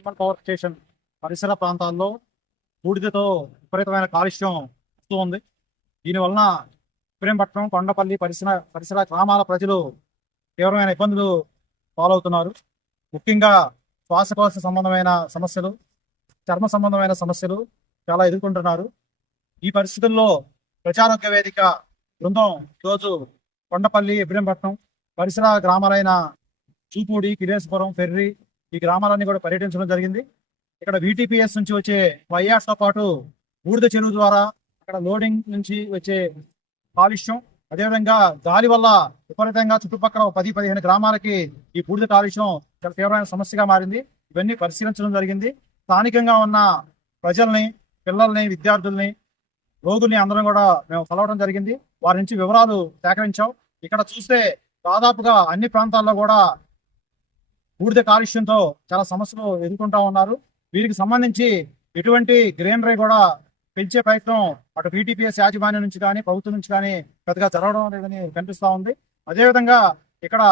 Thermal power station పరిసర ప్రాంతాల్లో బూడిదతో విపరీతమైన కాలుష్యం వస్తూ ఉంది. దీనివలన ఇబ్రహీంపట్నం, కొండపల్లి పరిసర గ్రామాల ప్రజలు తీవ్రమైన ఇబ్బందులు పాలవుతున్నారు. ముఖ్యంగా శ్వాసకోశ సంబంధమైన సమస్యలు, చర్మ సంబంధమైన సమస్యలు చాలా ఎదుర్కొంటున్నారు. ఈ పరిస్థితుల్లో ప్రజారోగ్య వేదిక బృందం ఈరోజు కొండపల్లి, ఇబ్రహీంపట్నం పరిసర గ్రామాలైన చూపూడి, కిలేశ్వరం, ఫెర్రి ఈ గ్రామాలన్నీ కూడా పర్యటించడం జరిగింది. ఇక్కడ VTPS నుంచి వచ్చే వైఆర్స్తో పాటు బూడిద చెరువు ద్వారా అక్కడ లోడింగ్ నుంచి వచ్చే కాలుష్యం, అదేవిధంగా గాలి వల్ల విపరీతంగా చుట్టుపక్కల 10-15 గ్రామాలకి ఈ బూడిద కాలుష్యం చాలా తీవ్రమైన సమస్యగా మారింది. ఇవన్నీ పరిశీలించడం జరిగింది. స్థానికంగా ఉన్న ప్రజల్ని, పిల్లల్ని, విద్యార్థుల్ని, రోగుల్ని అందరం కూడా మేము కలవడం జరిగింది. వారి నుంచి వివరాలు సేకరించాం. ఇక్కడ చూస్తే దాదాపుగా అన్ని ప్రాంతాల్లో కూడా బూడిద కాలుష్యంతో చాలా సమస్యలు ఎదుర్కొంటా ఉన్నారు. వీరికి సంబంధించి ఎటువంటి గ్రీనరీ కూడా పెంచే ప్రయత్నం అటు VTPS యాజమాన్యం నుంచి కానీ ప్రభుత్వం నుంచి కానీ పెద్దగా జరగడం లేదని కనిపిస్తా ఉంది. అదేవిధంగా ఇక్కడ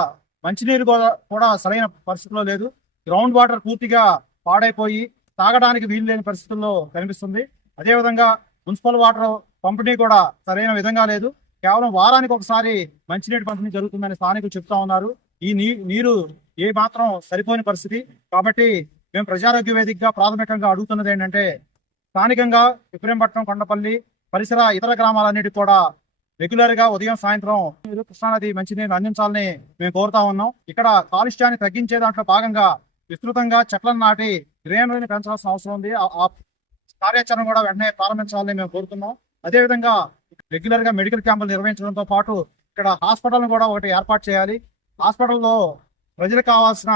మంచినీరు కూడా సరైన పరిస్థితిలో లేదు. గ్రౌండ్ వాటర్ పూర్తిగా పాడైపోయి తాగడానికి వీలు లేని పరిస్థితుల్లో కనిపిస్తుంది. అదేవిధంగా మున్సిపల్ వాటర్ పంపిణీ కూడా సరైన విధంగా లేదు. కేవలం వారానికి ఒకసారి మంచినీటి పంపిణీ జరుగుతుందని స్థానికులు చెప్తా ఉన్నారు. ఈ నీరు ఏ మాత్రం సరిపోని పరిస్థితి. కాబట్టి మేము ప్రజారోగ్య వేదికగా ప్రాథమికంగా అడుగుతున్నది ఏంటంటే, స్థానికంగా ఇబ్రహీంపట్నం, కొండపల్లి పరిసర ఇతర గ్రామాలన్నిటికీ కూడా రెగ్యులర్ గా ఉదయం, సాయంత్రం కృష్ణానది మంచినీరు అందించాలని మేము కోరుతా ఉన్నాం. ఇక్కడ కాలుష్యాన్ని తగ్గించే దాంట్లో భాగంగా విస్తృతంగా చెట్లను నాటి గ్రీనరీని పెంచాల్సిన అవసరం ఉంది. ఆ కార్యాచరణ కూడా వెంటనే ప్రారంభించాలని మేము కోరుతున్నాం. అదేవిధంగా రెగ్యులర్ గా మెడికల్ క్యాంపులు నిర్వహించడంతో పాటు ఇక్కడ హాస్పిటల్ కూడా ఒకటి ఏర్పాటు చేయాలి. హాస్పిటల్లో ప్రజలకు కావాల్సిన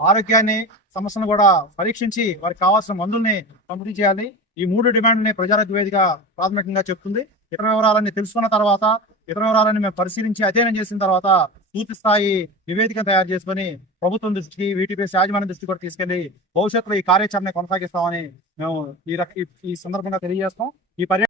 ఆరోగ్యాన్ని, సమస్యను కూడా పరీక్షించి వారికి కావాల్సిన మందుల్ని పంపిణీ చేయాలి. ఈ 3 డిమాండ్ని ప్రజారోగ్య వేదిక ప్రాథమికంగా చెప్తుంది. ఇతర వివరాలన్నీ తెలుసుకున్న తర్వాత, ఇతర వివరాలన్నీ మేము పరిశీలించి అధ్యయనం చేసిన తర్వాత పూర్తి స్థాయి నివేదికను తయారు చేసుకుని ప్రభుత్వం దృష్టికి, VTPS యాజమాన్యం దృష్టికి కూడా తీసుకెళ్లి భవిష్యత్తులో ఈ కార్యాచరణ కొనసాగిస్తామని మేము ఈ సందర్భంగా తెలియజేస్తాం. ఈ